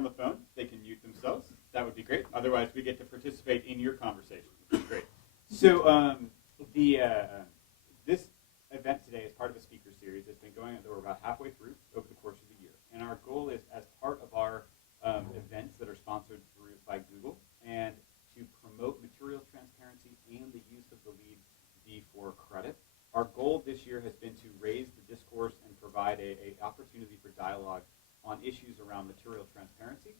on the phone, they can mute themselves. That would be great. Otherwise, we get to participate in your conversation, which is great. So this event today is part of a speaker series that's been going on. We're about halfway through over the course of the year. And our goal is, as part of our events that are sponsored by Google, and to promote materials transparency and the use of the LEED v4 credit. Our goal this year has been to raise the discourse and provide an opportunity for dialogue on issues around material transparency,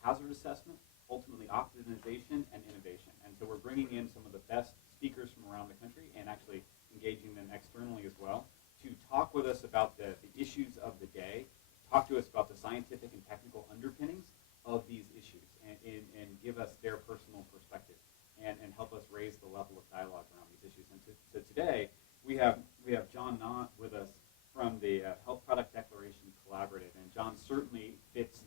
hazard assessment, ultimately optimization, and innovation. And so we're bringing in some of the best speakers from around the country and actually engaging them externally as well to talk with us about the issues of the day, talk to us about the scientific and technical underpinnings of these issues, and give us their personal perspective and help us raise the level of dialogue around these issues. And so today, we have John Knott with us from the Health Product Declaration Collaborative, and John certainly fits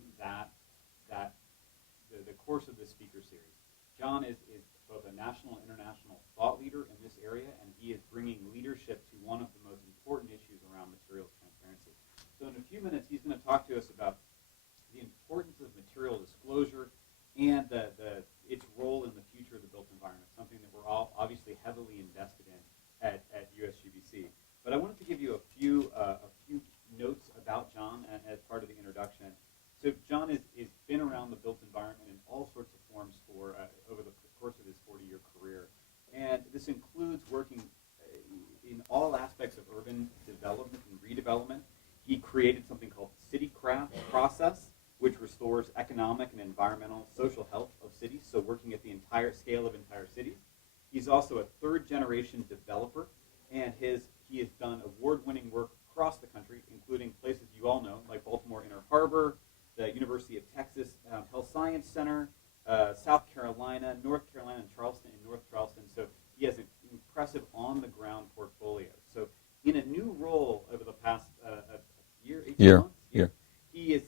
the course of this speaker series. John is both a national and international thought leader in this area, and he is bringing leadership to one of the most important issues around materials transparency. So in a few minutes, he's going to talk to us about the importance of material disclosure and its role in the future of the built environment, something that we're all obviously heavily invested in at USGBC. But I wanted to give you a few notes about John as part of the introduction. So John has been around the built environment in all sorts of forms for over the course of his 40-year career. And this includes working in all aspects of urban development and redevelopment. He created something called the CityCraft process, which restores economic and environmental social health of cities, so working at the entire scale of entire cities. He's also a third-generation developer, and he has done award-winning work across the country, including places you all know, like Baltimore Inner Harbor, the University of Texas Health Science Center, South Carolina, North Carolina, and Charleston, in North Charleston. So he has an impressive on-the-ground portfolio. So in a new role over the past year, 18 months, he is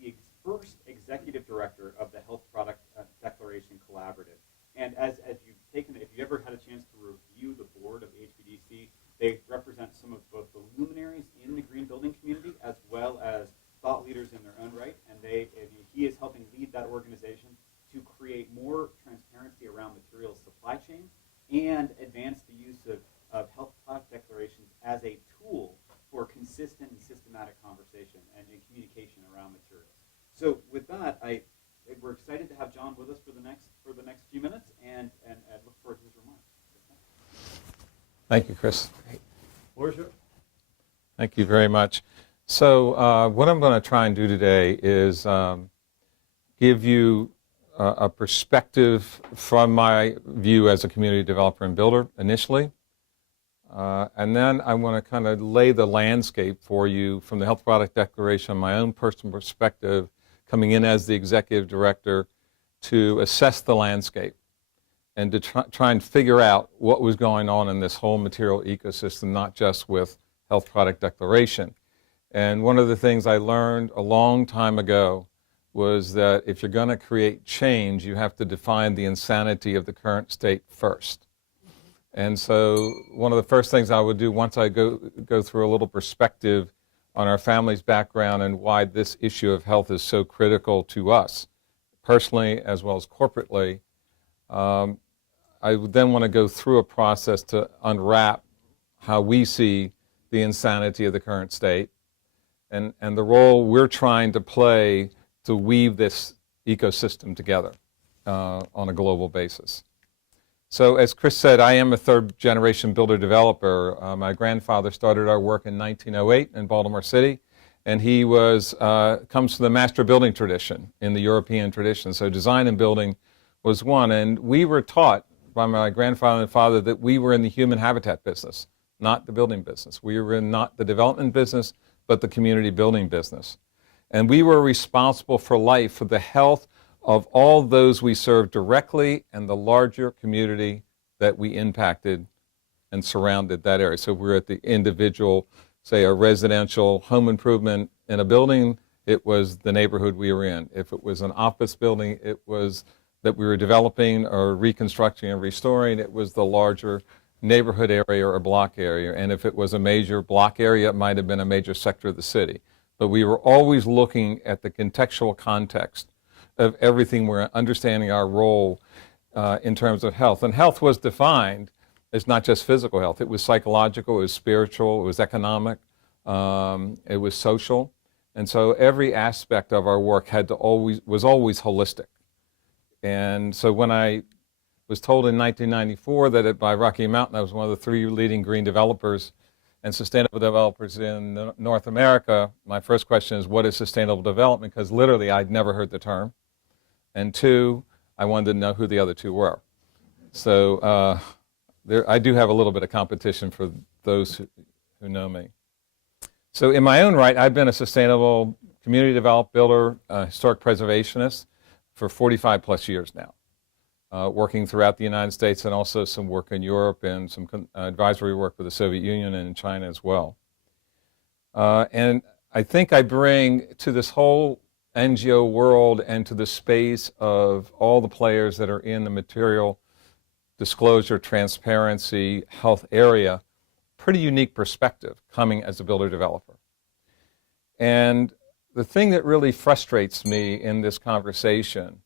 the first executive director of the Health Product Declaration Collaborative. And if you ever had a chance to review the board of HPDC, they represent some of both the luminaries in the green building community as well as thought leaders in their own right. And he is helping lead that organization to create more transparency around materials supply chains and advance the use of health product declarations as a tool for consistent and systematic conversation and communication around materials. So with that, we're excited to have John with us for the next few minutes, and look forward to his remarks. Thank you, Chris. Great. Floor is yours. Thank you very much. So what I'm going to try and do today is give you a perspective from my view as a community developer and builder initially. And then I want to kind of lay the landscape for you from the Health Product Declaration, my own personal perspective, coming in as the executive director, to assess the landscape and to try and figure out what was going on in this whole material ecosystem, not just with Health Product Declaration. And one of the things I learned a long time ago was that if you're going to create change, you have to define the insanity of the current state first. And so one of the first things I would do once I go through a little perspective on our family's background and why this issue of health is so critical to us, personally as well as corporately, I would then want to go through a process to unwrap how we see the insanity of the current state and the role we're trying to play to weave this ecosystem together on a global basis. So as Chris said, I am a third-generation builder-developer. My grandfather started our work in 1908 in Baltimore City, and he comes from the master building tradition, in the European tradition. So design and building was one, and we were taught by my grandfather and father that we were in the human habitat business, not the building business. We were in not the development business, but the community building business. And we were responsible for life, for the health of all those we served directly and the larger community that we impacted and surrounded that area. So we're at the individual, say a residential home improvement in a building, it was the neighborhood we were in. If it was an office building, it was that we were developing or reconstructing and restoring, it was the larger neighborhood area or block area. And if it was a major block area, it might have been a major sector of the city. But we were always looking at the contextual context of everything. We're understanding our role in terms of health. And health was defined as not just physical health. It was psychological, it was spiritual, it was economic, it was social. And so every aspect of our work was always holistic. And so when I was told in 1994 that by Rocky Mountain I was one of the 3 leading green developers and sustainable developers in North America, my first question is, what is sustainable development? Because literally I'd never heard the term. And 2, I wanted to know who the other 2 were. So I do have a little bit of competition for those who know me. So in my own right, I've been a sustainable community development builder, historic preservationist for 45 plus years now, working throughout the United States and also some work in Europe and some advisory work with the Soviet Union and in China as well. And I think I bring to this whole NGO world and to the space of all the players that are in the material disclosure, transparency, health area, pretty unique perspective coming as a builder-developer. And the thing that really frustrates me in this conversation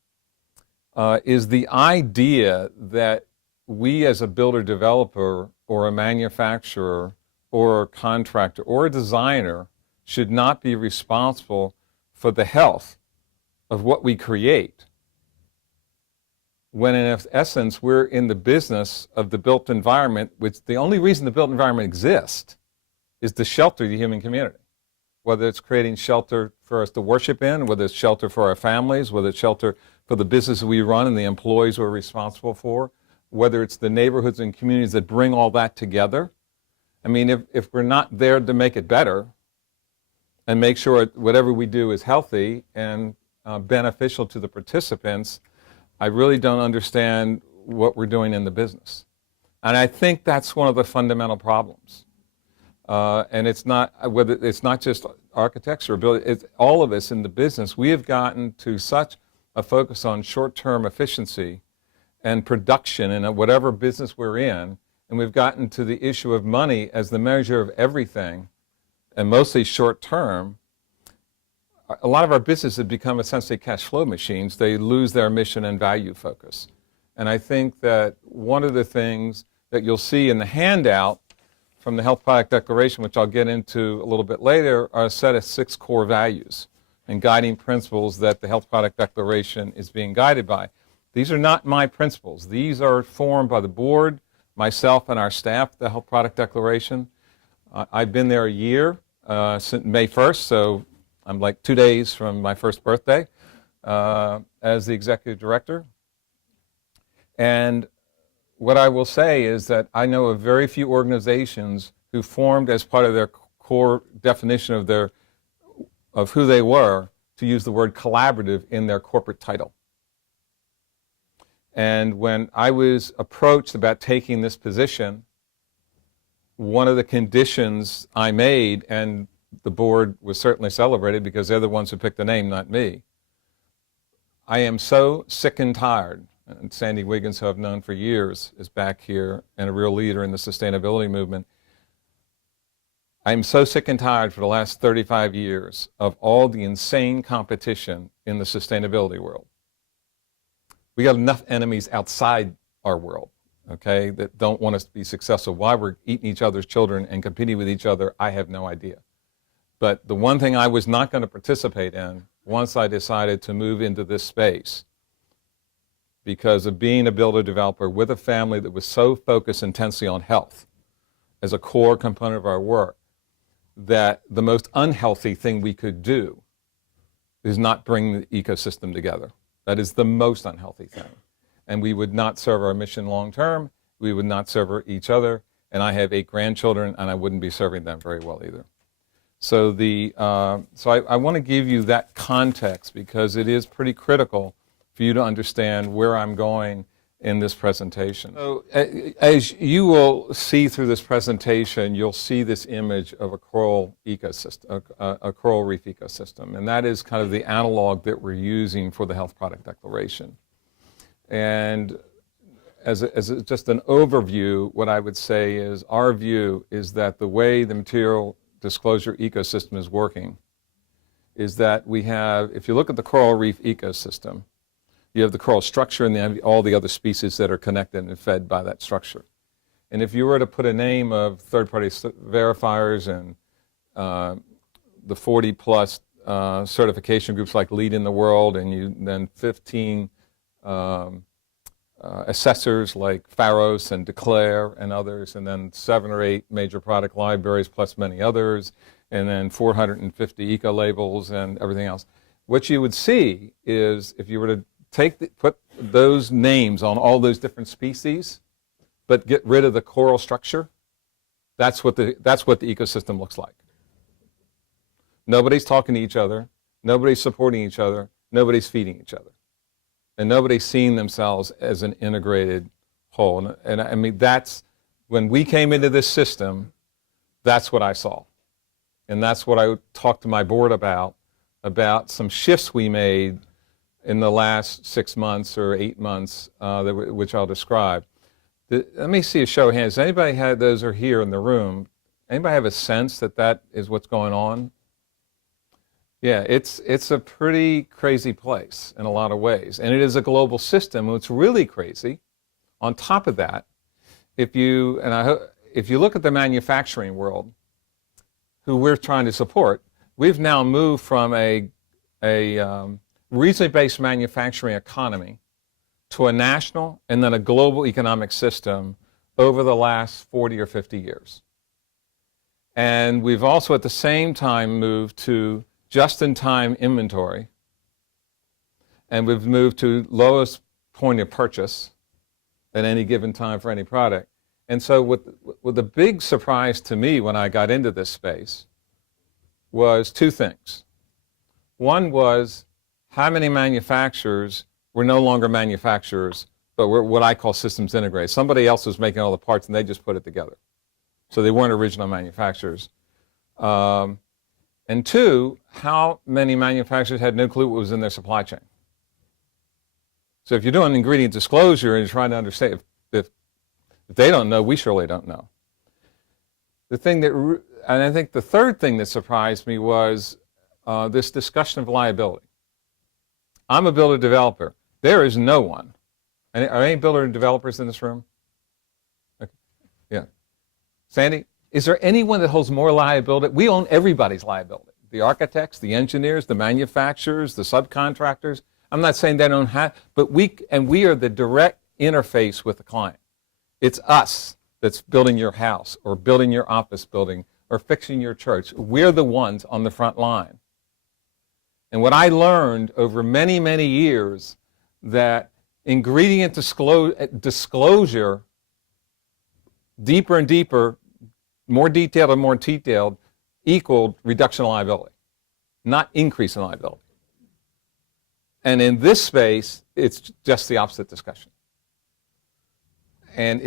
is the idea that we as a builder-developer or a manufacturer or a contractor or a designer should not be responsible for the health of what we create, when in essence we're in the business of the built environment, which the only reason the built environment exists is to shelter the human community. Whether it's creating shelter for us to worship in, whether it's shelter for our families, whether it's shelter for the business we run and the employees we're responsible for, whether it's the neighborhoods and communities that bring all that together. I mean, if we're not there to make it better and make sure whatever we do is healthy and beneficial to the participants, I really don't understand what we're doing in the business. And I think that's one of the fundamental problems. And it's not just architects or building, it's all of us in the business. We have gotten to such a focus on short-term efficiency and production in whatever business we're in, and we've gotten to the issue of money as the measure of everything, and mostly short-term. A lot of our businesses have become essentially cash flow machines. They lose their mission and value focus. And I think that one of the things that you'll see in the handout from the Health Product Declaration, which I'll get into a little bit later, are a set of 6 core values and guiding principles that the Health Product Declaration is being guided by. These are not my principles. These are formed by the board, myself, and our staff, the Health Product Declaration. I've been there a year, since May 1st, so I'm like 2 days from my first birthday as the executive director. And what I will say is that I know of very few organizations who formed as part of their core definition of who they were to use the word collaborative in their corporate title. And when I was approached about taking this position, one of the conditions I made, and the board was certainly celebrated because they're the ones who picked the name, not me. I am so sick and tired, and Sandy Wiggins, who I've known for years, is back here and a real leader in the sustainability movement. I'm so sick and tired for the last 35 years of all the insane competition in the sustainability world. We got enough enemies outside our world, okay, that don't want us to be successful. Why we're eating each other's children and competing with each other, I have no idea. But the one thing I was not going to participate in once I decided to move into this space, because of being a builder-developer with a family that was so focused intensely on health as a core component of our work, that the most unhealthy thing we could do is not bring the ecosystem together. That is the most unhealthy thing. And we would not serve our mission long-term, we would not serve each other, and I have 8 grandchildren, and I wouldn't be serving them very well either. So I want to give you that context because it is pretty critical for you to understand where I'm going in this presentation. So as you will see through this presentation, you'll see this image of a coral ecosystem, a coral reef ecosystem, and that is kind of the analog that we're using for the Health Product Declaration. And as just an overview, what I would say is our view is that the way the material disclosure ecosystem is working is that we have, if you look at the coral reef ecosystem, you have the coral structure and then all the other species that are connected and fed by that structure. And if you were to put a name of third-party verifiers and the 40-plus certification groups like Lead in the World, and then 15 assessors like Pharos and Declare and others, and then 7 or 8 major product libraries plus many others, and then 450 eco-labels and everything else. What you would see is if you were to put those names on all those different species, but get rid of the coral structure, that's what the ecosystem looks like. Nobody's talking to each other, nobody's supporting each other, nobody's feeding each other, and nobody's seeing themselves as an integrated whole. And I mean, that's, when we came into this system, that's what I saw. And that's what I talked to my board about some shifts we made in the last 6 months or 8 months, which I'll describe. Let me see a show of hands. Anybody had, those are here in the room, anybody have a sense that that is what's going on? Yeah, it's a pretty crazy place in a lot of ways. And it is a global system. What's really crazy, on top of that, if you look at the manufacturing world, who we're trying to support, we've now moved from a regionally based manufacturing economy to a national and then a global economic system over the last 40 or 50 years. And we've also at the same time moved to just-in-time inventory, and we've moved to lowest point of purchase at any given time for any product. And so what the big surprise to me when I got into this space was 2 things. One was how many manufacturers were no longer manufacturers, but were what I call systems integrators. Somebody else was making all the parts and they just put it together. So they weren't original manufacturers. And 2, how many manufacturers had no clue what was in their supply chain. So if you're doing ingredient disclosure and you're trying to understand, if they don't know, we surely don't know. And I think the third thing that surprised me was this discussion of liability. I'm a builder developer. There is no one. Are any builder developers in this room? Okay. Yeah. Sandy, is there anyone that holds more liability? We own everybody's liability. The architects, the engineers, the manufacturers, the subcontractors. I'm not saying they don't have, but we are the direct interface with the client. It's us that's building your house or building your office building or fixing your church. We're the ones on the front line. And what I learned over many, many years, that ingredient disclosure, deeper and deeper, more detailed and more detailed, equaled reduction in liability, not increase in liability. And in this space, it's just the opposite discussion. And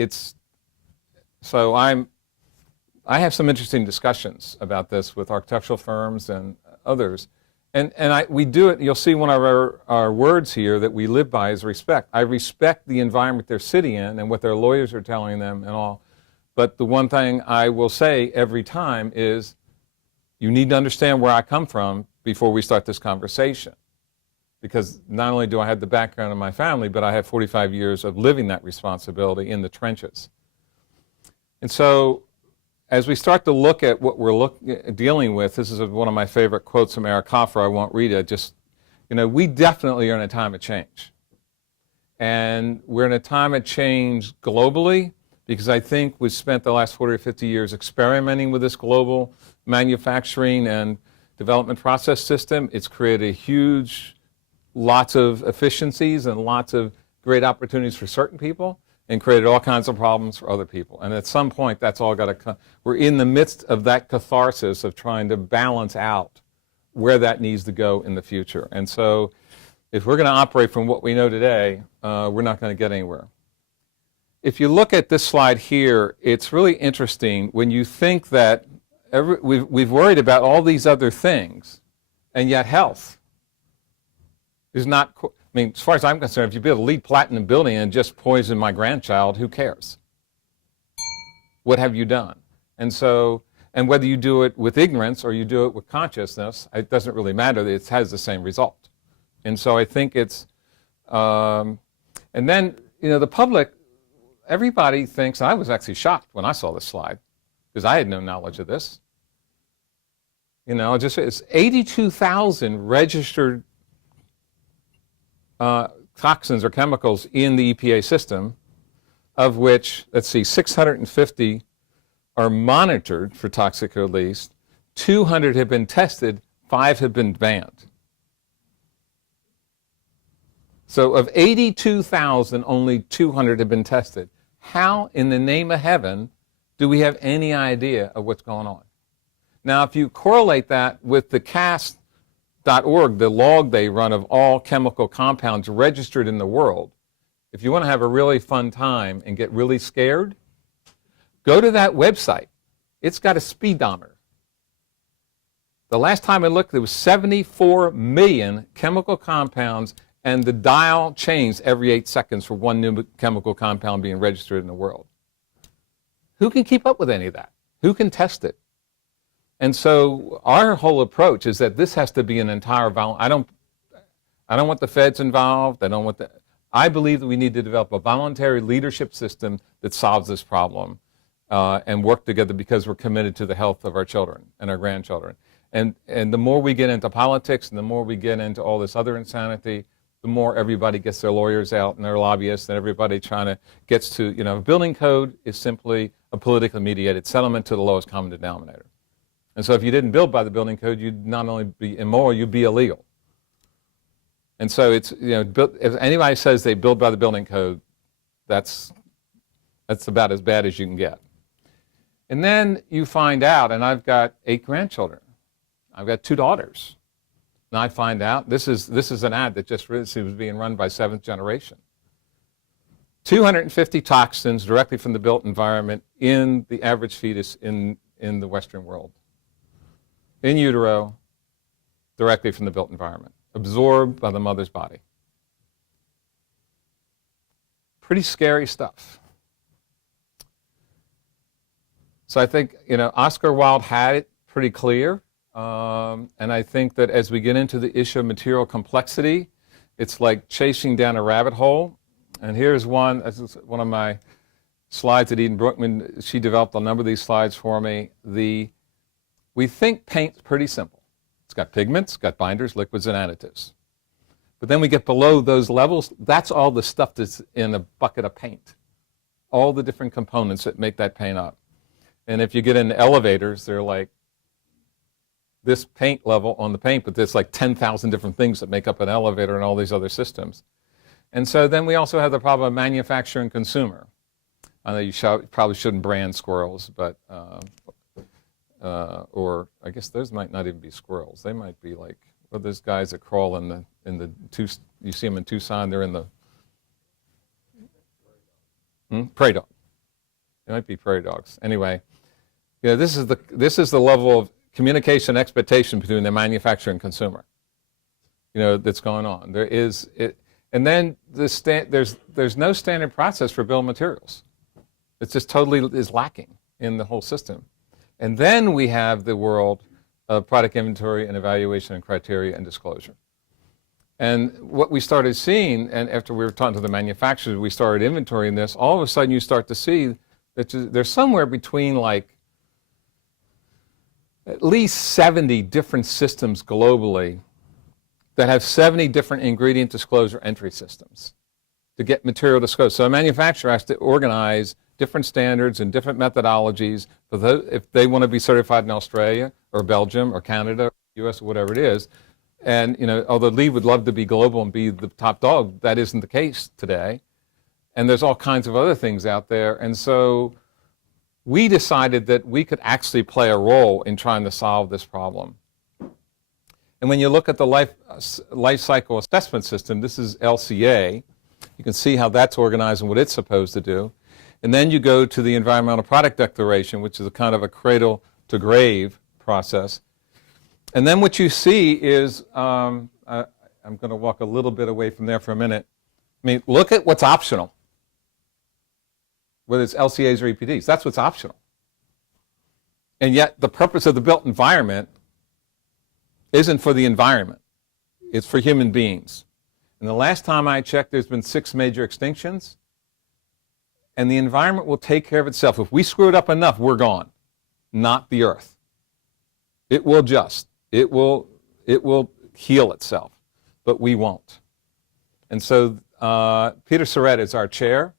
I have some interesting discussions about this with architectural firms and others. And we do it, you'll see one of our words here that we live by is respect. I respect the environment they're sitting in and what their lawyers are telling them and all. But the one thing I will say every time is you need to understand where I come from before we start this conversation. Because not only do I have the background of my family, but I have 45 years of living that responsibility in the trenches. And so as we start to look at what we're dealing with, this is one of my favorite quotes from Eric Hoffer. I won't read it. We definitely are in a time of change. And we're in a time of change globally, because I think we've spent the last 40 or 50 years experimenting with this global manufacturing and development process system. It's created lots of efficiencies and lots of great opportunities for certain people, and created all kinds of problems for other people. And at some point, that's all got to come. We're in the midst of that catharsis of trying to balance out where that needs to go in the future. And so if we're going to operate from what we know today, we're not going to get anywhere. If you look at this slide here, it's really interesting when you think that we've worried about all these other things, and yet health is not. I mean, as far as I'm concerned, if you build a LEED Platinum building and just poison my grandchild, who cares? What have you done? And And whether you do it with ignorance or you do it with consciousness, it doesn't really matter. It has the same result. And so I think it's, and then, the public, everybody thinks, and I was actually shocked when I saw this slide, because I had no knowledge of this. It's 82,000 registered toxins or chemicals in the EPA system, of which, 650 are monitored for toxic release, 200 have been tested, 5 have been banned. So of 82,000, only 200 have been tested. How in the name of heaven do we have any idea of what's going on? Now, if you correlate that with the CAST.org, the log they run of all chemical compounds registered in the world, if you want to have a really fun time and get really scared, go to that website. It's got a speedometer. The last time I looked, there was 74 million chemical compounds, and the dial changed every 8 seconds for one new chemical compound being registered in the world. Who can keep up with any of that? Who can test it? And so our whole approach is that this has to be an entire I don't want the feds involved. I believe that we need to develop a voluntary leadership system that solves this problem and work together, because we're committed to the health of our children and our grandchildren. And the more we get into politics and the more we get into all this other insanity, the more everybody gets their lawyers out and their lobbyists, and everybody gets to, a building code is simply a politically mediated settlement to the lowest common denominator. And so if you didn't build by the building code, you'd not only be immoral, you'd be illegal. And so it's, if anybody says they build by the building code, that's about as bad as you can get. And then you find out, and I've got 8 grandchildren. I've got 2 daughters. And I find out, this is an ad that just was being run by Seventh Generation. 250 toxins directly from the built environment in the average fetus in the Western world. In utero, directly from the built environment, absorbed by the mother's body. Pretty scary stuff. So I think, Oscar Wilde had it pretty clear. And I think that as we get into the issue of material complexity, it's like chasing down a rabbit hole. And here's one, this is one of my slides that Eden Brookman, she developed a number of these slides for me. We think paint's pretty simple. It's got pigments, it's got binders, liquids, and additives. But then we get below those levels, that's all the stuff that's in a bucket of paint. All the different components that make that paint up. And if you get into elevators, they're like this paint level on the paint, but there's like 10,000 different things that make up an elevator and all these other systems. And so then we also have the problem of manufacturer and consumer. I know you probably shouldn't brand squirrels, but or I guess those might not even be squirrels. They might be like, well, there's guys that crawl in the you see them in Tucson. They're in the prairie dog. They might be prairie dogs. Anyway, this is the level of communication expectation between the manufacturer and consumer. That's going on. There is it, and then there's no standard process for bill of materials. It's just totally is lacking in the whole system. And then we have the world of product inventory and evaluation and criteria and disclosure. And what we started seeing, and after we were talking to the manufacturers, we started inventorying this, all of a sudden you start to see that there's somewhere between like at least 70 different systems globally that have 70 different ingredient disclosure entry systems to get material disclosed. So a manufacturer has to organize different standards and different methodologies for if they want to be certified in Australia or Belgium or Canada or US or whatever it is. And although Lee would love to be global and be the top dog, that isn't the case today. And there's all kinds of other things out there. And so we decided that we could actually play a role in trying to solve this problem. And when you look at the life cycle assessment system, this is LCA. You can see how that's organized and what it's supposed to do. And then you go to the Environmental Product Declaration, which is a kind of a cradle to grave process. And then what you see is, I'm going to walk a little bit away from there for a minute. I mean, look at what's optional. Whether it's LCAs or EPDs, that's what's optional. And yet the purpose of the built environment isn't for the environment. It's for human beings. And the last time I checked, there's been 6 major extinctions. And the environment will take care of itself. If we screw it up enough, we're gone. Not the earth. It will adjust. It will heal itself. But we won't. And so Peter Surratt is our chair.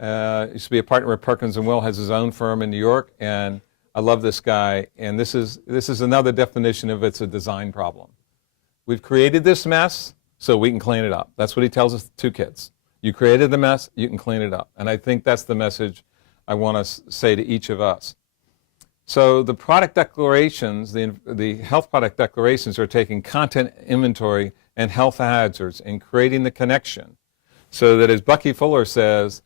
Used to be a partner with Perkins & Will, has his own firm in New York, and I love this guy. And this is another definition of it's a design problem. We've created this mess so we can clean it up. That's what he tells us, 2 kids. You created the mess, you can clean it up. And I think that's the message I want to say to each of us. So the product declarations, the health product declarations are taking content inventory and health hazards and creating the connection so that, as Bucky Fuller says,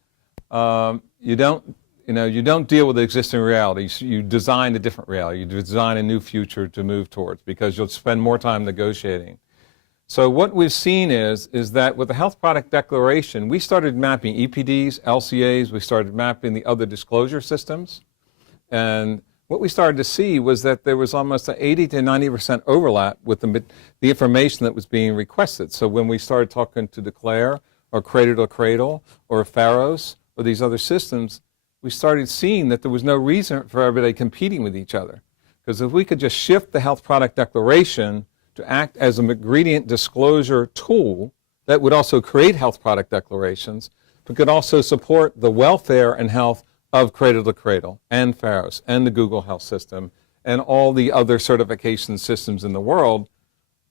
you don't deal with the existing reality. You design a different reality. You design a new future to move towards because you'll spend more time negotiating. So what we've seen is that with the health product declaration, we started mapping EPDs, LCAs, we started mapping the other disclosure systems. And what we started to see was that there was almost an 80 to 90% overlap with the information that was being requested. So when we started talking to Declare or Cradle to Cradle or Pharos or these other systems, we started seeing that there was no reason for everybody competing with each other. Because if we could just shift the health product declaration to act as an ingredient disclosure tool that would also create health product declarations, but could also support the welfare and health of Cradle to Cradle and Pharos and the Google Health System and all the other certification systems in the world,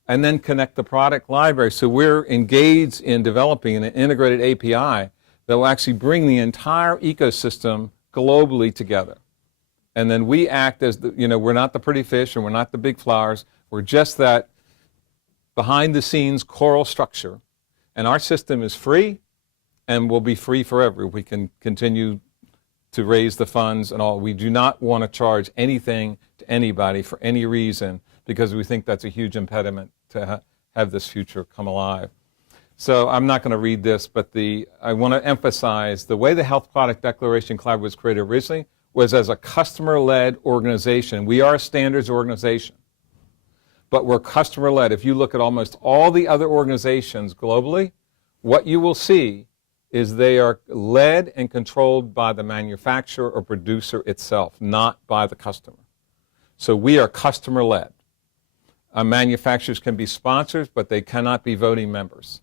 and then connect the product library. So we're engaged in developing an integrated API that will actually bring the entire ecosystem globally together. And then we act as, we're not the pretty fish and we're not the big flowers. We're just that behind-the-scenes coral structure. And our system is free and will be free forever. We can continue to raise the funds and all. We do not want to charge anything to anybody for any reason because we think that's a huge impediment to have this future come alive. So I'm not going to read this, but I want to emphasize the way the Health Product Declaration Collaborative was created originally was as a customer-led organization. We are a standards organization, but we're customer-led. If you look at almost all the other organizations globally, what you will see is they are led and controlled by the manufacturer or producer itself, not by the customer. So we are customer-led. Manufacturers can be sponsors, but they cannot be voting members.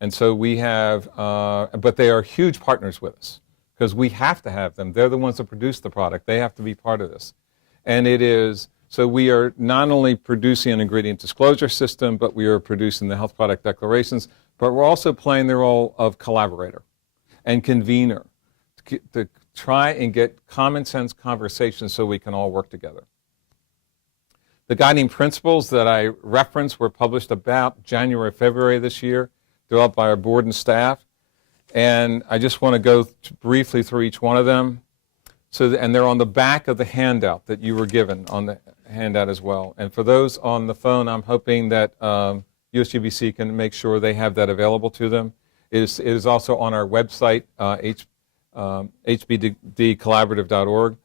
And so we have, but they are huge partners with us because we have to have them. They're the ones that produce the product. They have to be part of this. And it is, so we are not only producing an ingredient disclosure system, but we are producing the health product declarations, but we're also playing the role of collaborator and convener to try and get common sense conversations so we can all work together. The guiding principles that I referenced were published about January, February this year, developed by our board and staff. And I just want to go briefly through each one of them. And they're on the back of the handout that you were given on the handout as well. And for those on the phone, I'm hoping that USGBC can make sure they have that available to them. It is also on our website, hpdcollaborative.org.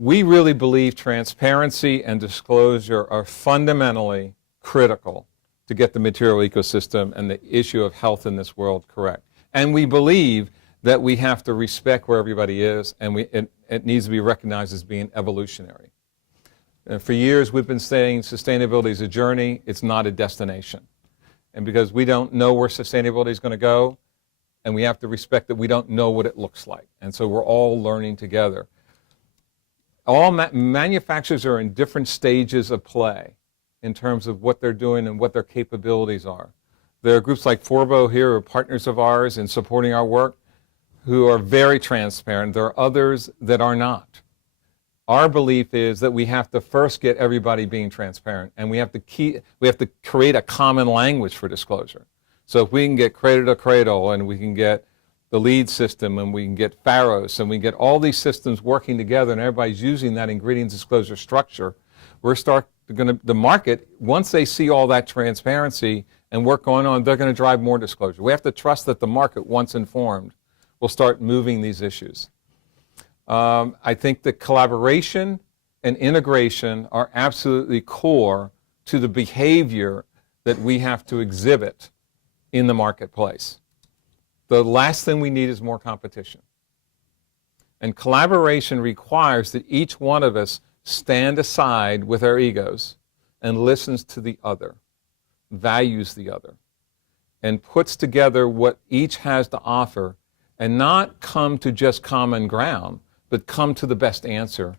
We really believe transparency and disclosure are fundamentally critical to get the material ecosystem and the issue of health in this world correct. And we believe that we have to respect where everybody is, and it needs to be recognized as being evolutionary. And for years, we've been saying sustainability is a journey, it's not a destination. And because we don't know where sustainability is going to go, and we have to respect that we don't know what it looks like. And so we're all learning together. All manufacturers are in different stages of play in terms of what they're doing and what their capabilities are. There are groups like Forbo here who are partners of ours in supporting our work who are very transparent. There are others that are not. Our belief is that we have to first get everybody being transparent, and we have to create a common language for disclosure. So if we can get Cradle to Cradle, and we can get the LEAD system, and we can get Pharos, and we get all these systems working together, and everybody's using that ingredient disclosure structure, the market, once they see all that transparency and work going on, they're going to drive more disclosure. We have to trust that the market, once informed, will start moving these issues. I think that collaboration and integration are absolutely core to the behavior that we have to exhibit in the marketplace. The last thing we need is more competition. And collaboration requires that each one of us stand aside with our egos and listens to the other, values the other, and puts together what each has to offer, and not come to just common ground, but come to the best answer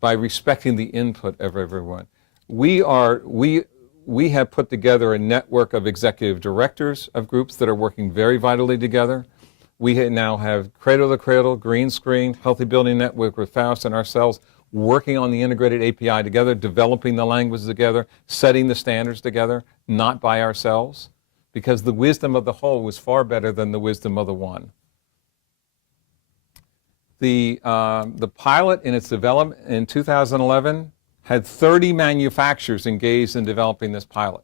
by respecting the input of everyone. We have put together a network of executive directors of groups that are working very vitally together. We now have Cradle to Cradle, Green Screen, Healthy Building Network with Faust and ourselves working on the integrated API together, developing the languages together, setting the standards together, not by ourselves, because the wisdom of the whole was far better than the wisdom of the one. The pilot in its development in 2011 had 30 manufacturers engaged in developing this pilot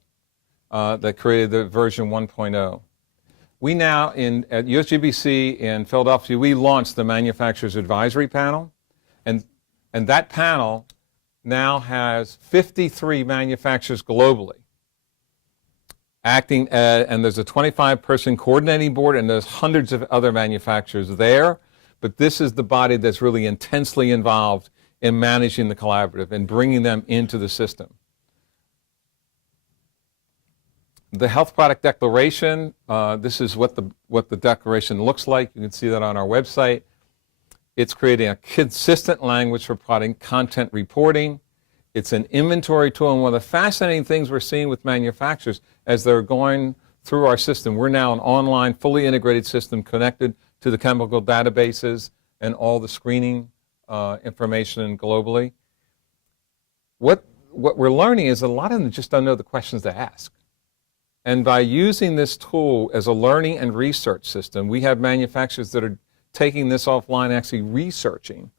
that created the version 1.0. We now, at USGBC in Philadelphia, we launched the Manufacturers Advisory Panel, and that panel now has 53 manufacturers globally acting, and there's a 25-person coordinating board, and there's hundreds of other manufacturers there, but this is the body that's really intensely involved in managing the collaborative and bringing them into the system. The Health Product Declaration, this is what the declaration looks like. You can see that on our website. It's creating a consistent language for product content reporting. It's an inventory tool, and one of the fascinating things we're seeing with manufacturers as they're going through our system, we're now an online, fully integrated system connected to the chemical databases and all the screening information globally. What we're learning is a lot of them just don't know the questions to ask. And by using this tool as a learning and research system, we have manufacturers that are taking this offline, actually researching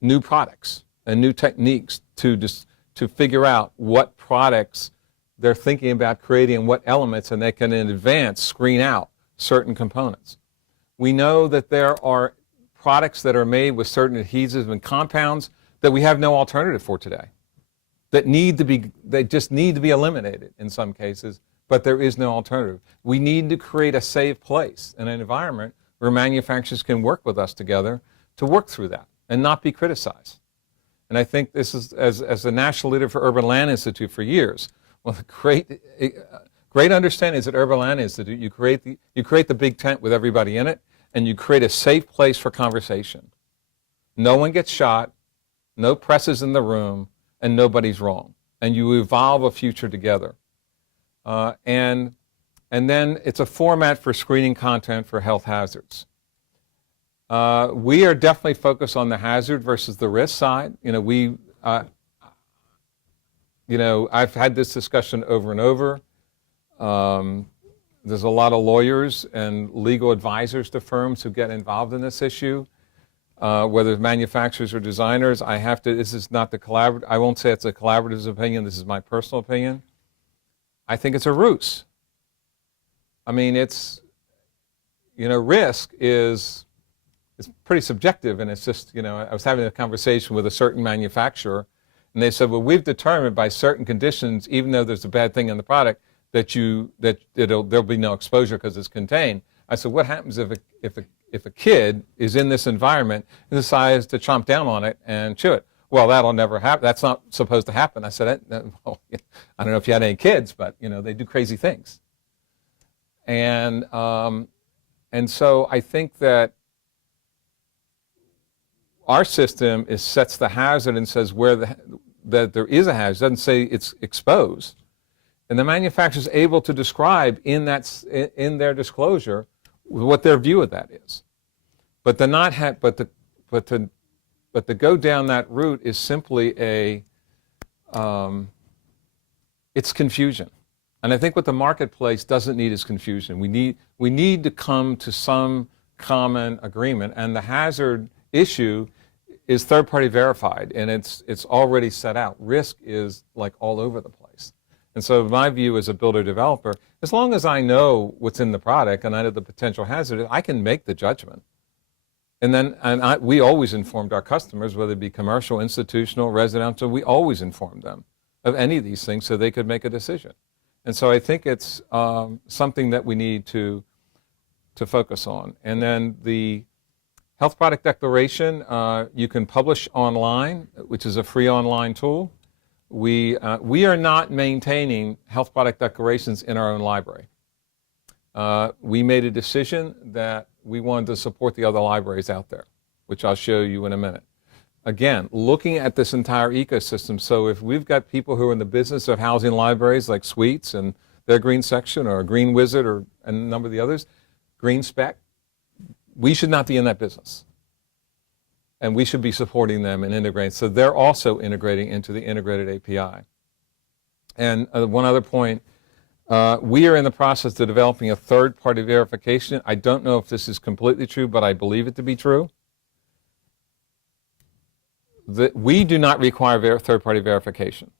new products and new techniques to figure out what products they're thinking about creating and what elements, and they can in advance screen out certain components. We know that there are products that are made with certain adhesives and compounds that we have no alternative for today, that they just need to be eliminated in some cases, but there is no alternative. We need to create a safe place, an environment where manufacturers can work with us together to work through that and not be criticized. And I think this is, as the national leader for Urban Land Institute for years, one of the great understandings at Urban Land Institute, you create the big tent with everybody in it, and you create a safe place for conversation. No one gets shot, no press is in the room, and nobody's wrong. And you evolve a future together. And then it's a format for screening content for health hazards. We are definitely focused on the hazard versus the risk side. I've had this discussion over and over. There's a lot of lawyers and legal advisors to firms who get involved in this issue, whether manufacturers or designers. This is not the collaborative, I won't say it's a collaborative opinion, this is my personal opinion. I think it's a ruse. I mean, risk is pretty subjective, and it's just, I was having a conversation with a certain manufacturer, and they said, well, we've determined by certain conditions, even though there's a bad thing in the product, that there'll be no exposure because it's contained. I said, what happens if a kid is in this environment and decides to chomp down on it and chew it? Well, that'll never happen. That's not supposed to happen. I said, well, I don't know if you had any kids, but they do crazy things. And so I think that our system sets the hazard and says that there is a hazard. It doesn't say it's exposed. And the manufacturer is able to describe in their disclosure what their view of that is. But to go down that route is simply it's confusion. And I think what the marketplace doesn't need is confusion. We need to come to some common agreement, and the hazard issue is third-party verified, and it's already set out. Risk is like all over the place. And so my view as a builder-developer, as long as I know what's in the product and I know the potential hazard, I can make the judgment. We always informed our customers, whether it be commercial, institutional, residential, we always informed them of any of these things so they could make a decision. And so I think it's something that we need to focus on. And then the Health Product Declaration, you can publish online, which is a free online tool. We are not maintaining health product declarations in our own library. We made a decision that we wanted to support the other libraries out there, which I'll show you in a minute. Again, looking at this entire ecosystem, so if we've got people who are in the business of housing libraries like Suites and their Green Section or Green Wizard and a number of the others, Green Spec, we should not be in that business. And we should be supporting them and integrating. So they're also integrating into the integrated API. And one other point, we are in the process of developing a third-party verification. I don't know if this is completely true, but I believe it to be true. We do not require third-party verification,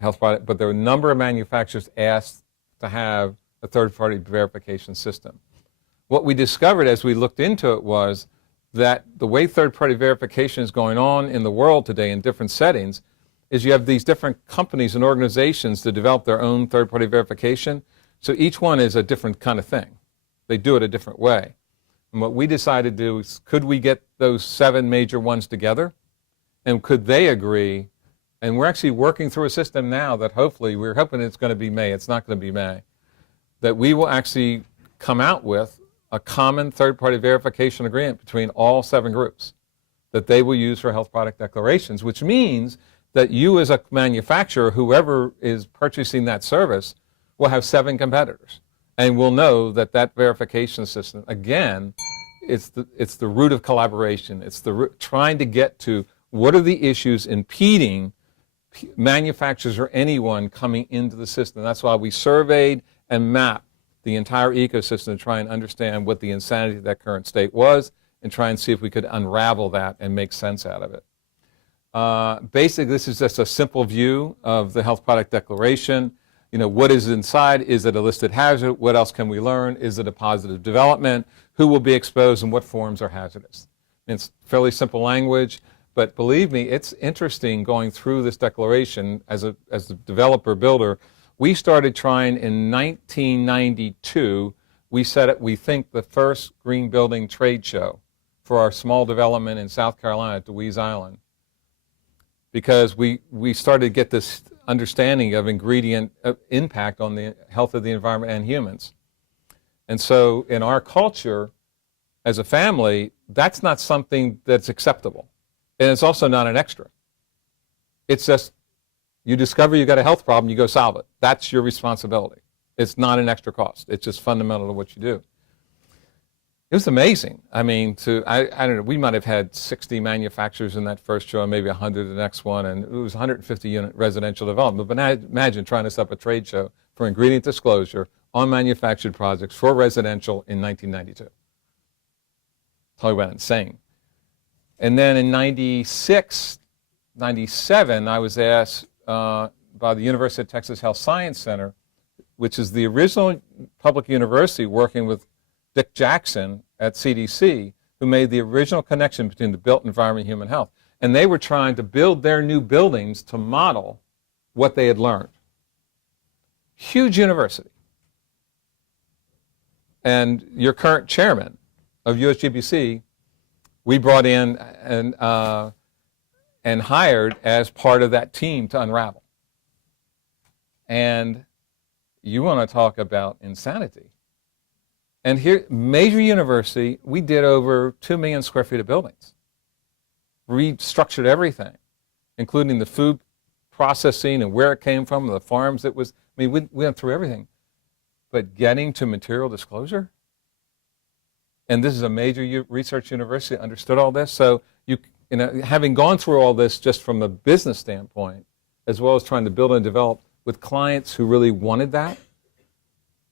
health product, but there are a number of manufacturers asked to have a third-party verification system. What we discovered as we looked into it was that the way third-party verification is going on in the world today in different settings is you have these different companies and organizations that develop their own third-party verification. So each one is a different kind of thing. They do it a different way. And what we decided to do is, could we get those 7 major ones together? And could they agree? And we're actually working through a system now that hopefully, we're hoping it's going to be May. It's not going to be May. That we will actually come out with a common third-party verification agreement between all 7 groups that they will use for health product declarations, which means that you as a manufacturer, whoever is purchasing that service, will have 7 competitors. And will know that that verification system, again, it's the root of collaboration. It's trying to get to what are the issues impeding manufacturers or anyone coming into the system. That's why we surveyed and mapped the entire ecosystem to try and understand what the insanity of that current state was and try and see if we could unravel that and make sense out of it. Basically, this is just a simple view of the health product declaration. You know, what is inside? Is it a listed hazard? What else can we learn? Is it a positive development? Who will be exposed and what forms are hazardous? It's fairly simple language, but believe me, it's interesting going through this declaration as a developer builder. We started trying in 1992. We set it, we think, the first green building trade show for our small development in South Carolina at Deweese Island, because we started to get this understanding of ingredient impact on the health of the environment and humans. And so in our culture, as a family, that's not something that's acceptable. And it's also not an extra. It's just, you discover you got a health problem, you go solve it. That's your responsibility. It's not an extra cost. It's just fundamental to what you do. It was amazing. I mean, I don't know, we might have had 60 manufacturers in that first show and maybe 100 the next one, and it was 150 unit residential development. But now imagine trying to set up a trade show for ingredient disclosure on manufactured projects for residential in 1992. Talk about insane. And then in 96, 97, I was asked by the University of Texas Health Science Center, which is the original public university working with Dick Jackson at CDC, who made the original connection between the built environment and human health. And they were trying to build their new buildings to model what they had learned. Huge university. And your current chairman of USGBC, we brought in and hired as part of that team to unravel. And you want to talk about insanity. And here, major university, we did over 2 million square feet of buildings. Restructured everything, including the food processing and where it came from, the farms it was. I mean, we went through everything. But getting to material disclosure, and this is a major research university, understood all this. So you know, having gone through all this just from a business standpoint, as well as trying to build and develop with clients who really wanted that.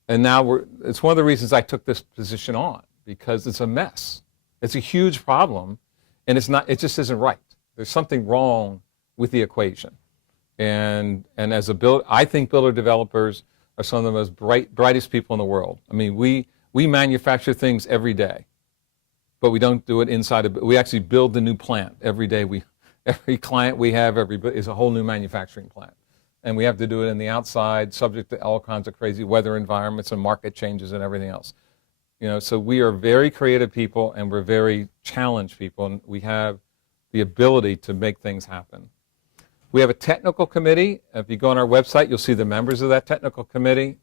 And now it's one of the reasons I took this position on, because it's a mess. It's a huge problem, and it just isn't right. There's something wrong with the equation. And as I think builder developers are some of the most brightest people in the world. I mean, we manufacture things every day. but we don't do it inside of, we actually build the new plant every day. Every client we have is a whole new manufacturing plant. And we have to do it in the outside, subject to all kinds of crazy weather environments and market changes and everything else. So we are very creative people, and we're very challenged people, and we have the ability to make things happen. We have a technical committee. If you go on our website, you'll see the members of that technical committee.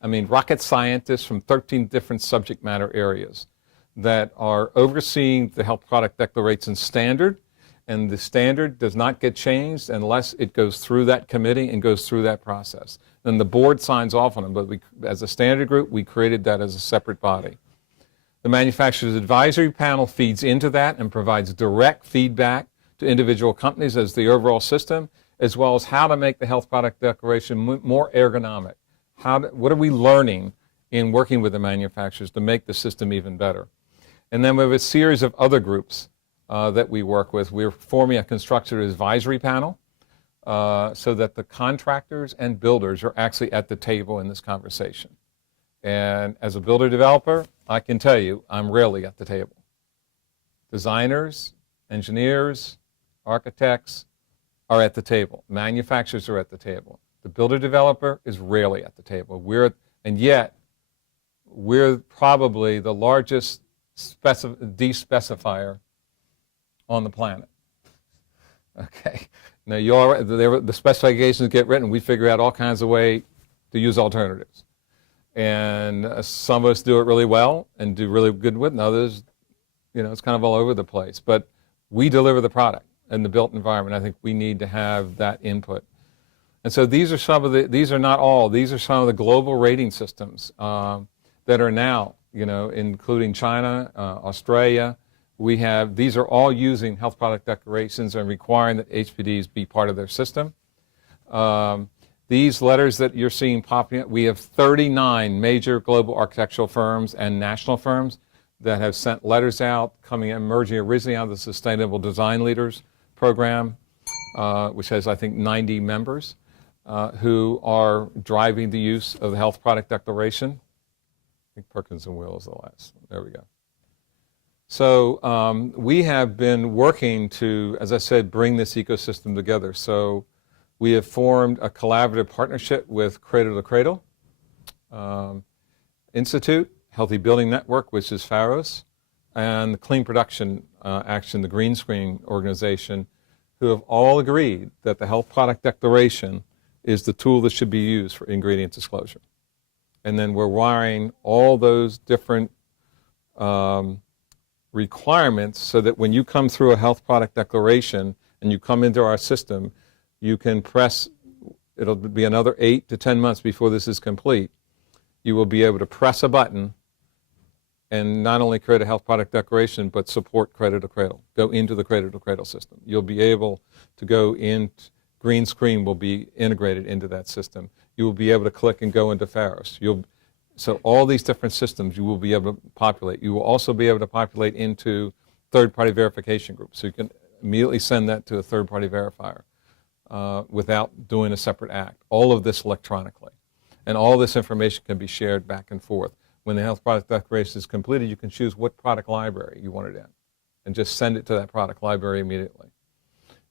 I mean, rocket scientists from 13 different subject matter areas that are overseeing the Health Product Declaration standard, and the standard does not get changed unless it goes through that committee and goes through that process. Then the board signs off on them, but as a standard group, we created that as a separate body. The Manufacturers Advisory Panel feeds into that and provides direct feedback to individual companies as the overall system, as well as how to make the Health Product Declaration more ergonomic. What are we learning in working with the manufacturers to make the system even better? And then we have a series of other groups that we work with. We're forming a construction advisory panel so that the contractors and builders are actually at the table in this conversation. And as a builder developer, I can tell you I'm rarely at the table. Designers, engineers, architects are at the table. Manufacturers are at the table. The builder developer is rarely at the table. And yet, we're probably the largest de-specifier on the planet. Okay. Now, the specifications get written. We figure out all kinds of ways to use alternatives. And some of us do it really well and do really good with, and others, it's kind of all over the place. But we deliver the product in the built environment. I think we need to have that input. And so these are some of these are not all, these are some of the global rating systems that are now, including China, Australia. These are all using health product declarations and requiring that HPDs be part of their system. These letters that you're seeing popping up, we have 39 major global architectural firms and national firms that have sent letters out, emerging originally out of the Sustainable Design Leaders program, which has, I think, 90 members, who are driving the use of the Health Product Declaration. I think Perkins and Will is the last. There we go. So we have been working to, as I said, bring this ecosystem together. So we have formed a collaborative partnership with Cradle to Cradle Institute, Healthy Building Network, which is Pharos, and the Clean Production Action, the Green Screen organization, who have all agreed that the Health Product Declaration is the tool that should be used for ingredient disclosure. And then we're wiring all those different requirements so that when you come through a Health Product Declaration and you come into our system, you can press, it'll be another 8 to 10 months before this is complete. You will be able to press a button and not only create a Health Product Declaration, but support Cradle to Cradle, go into the Cradle to Cradle system. You'll be able to go in, Green Screen will be integrated into that system. You will be able to click and go into Pharos. So all these different systems you will be able to populate. You will also be able to populate into third-party verification groups. So you can immediately send that to a third-party verifier without doing a separate act. All of this electronically. And all this information can be shared back and forth. When the Health Product Declaration is completed, you can choose what product library you want it in and just send it to that product library immediately.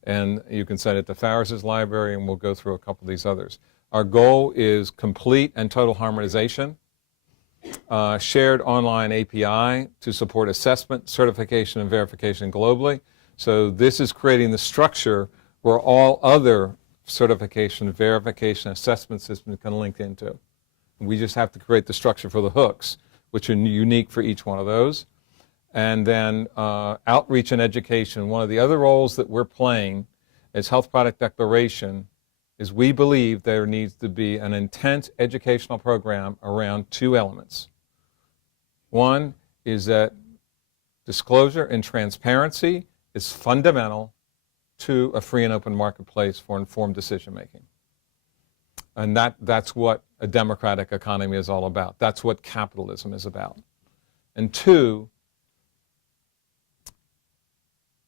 And you can send it to Pharos' library, and we'll go through a couple of these others. Our goal is complete and total harmonization, shared online API to support assessment, certification, and verification globally. So this is creating the structure where all other certification, verification, assessment systems can link into. We just have to create the structure for the hooks, which are unique for each one of those. And then outreach and education. One of the other roles that we're playing as Health Product Declaration is we believe there needs to be an intense educational program around two elements. One is that disclosure and transparency is fundamental to a free and open marketplace for informed decision making. And that's what a democratic economy is all about. That's what capitalism is about. And two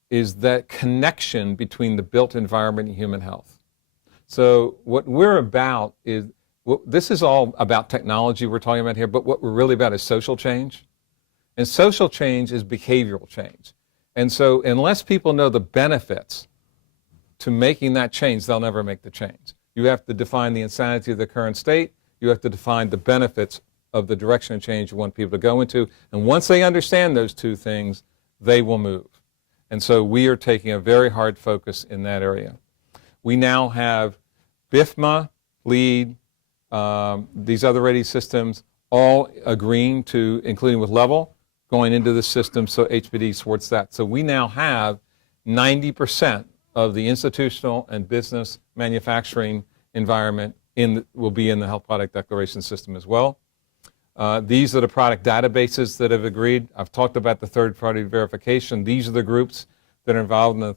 is that connection between the built environment and human health. So what we're about is, this is all about technology we're talking about here, but what we're really about is social change. And social change is behavioral change. And so unless people know the benefits to making that change, they'll never make the change. You have to define the insanity of the current state. You have to define the benefits of the direction of change you want people to go into. And once they understand those two things, they will move. And so we are taking a very hard focus in that area. We now have BIFMA, LEAD, these other ready systems, all agreeing to, including with Level, going into the system, so HPD supports that. So we now have 90% of the institutional and business manufacturing environment will be in the Health Product Declaration system as well. These are the product databases that have agreed. I've talked about the third-party verification. These are the groups that are involved in the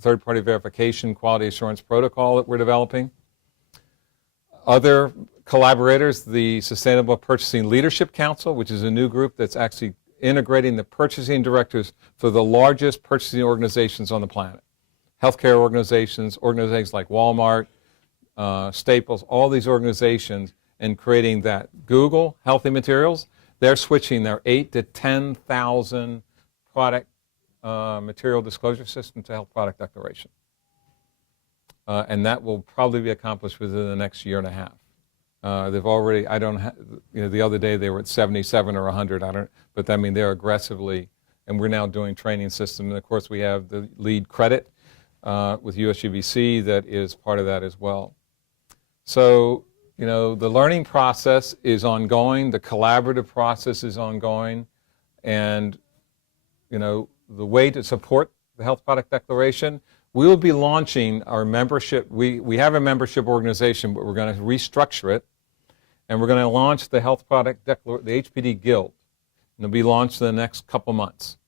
third-party verification quality assurance protocol that we're developing. Other collaborators, the Sustainable Purchasing Leadership Council, which is a new group that's actually integrating the purchasing directors for the largest purchasing organizations on the planet. Healthcare organizations like Walmart, Staples, all these organizations, and creating that. Google, Healthy Materials, they're switching their 8,000 to 10,000 product material disclosure system to Health Product Declaration. And that will probably be accomplished within the next year and a half. They've already, the other day they were at 77 or 100, but I mean they're aggressively, and we're now doing training systems. And of course we have the LEAD credit with USGBC that is part of that as well. So, the learning process is ongoing, the collaborative process is ongoing, and, the way to support the Health Product Declaration, we will be launching our membership. We have a membership organization, but we're going to restructure it, and we're going to launch the Health Product Declaration, the HPD Guild, and it'll be launched in the next couple months.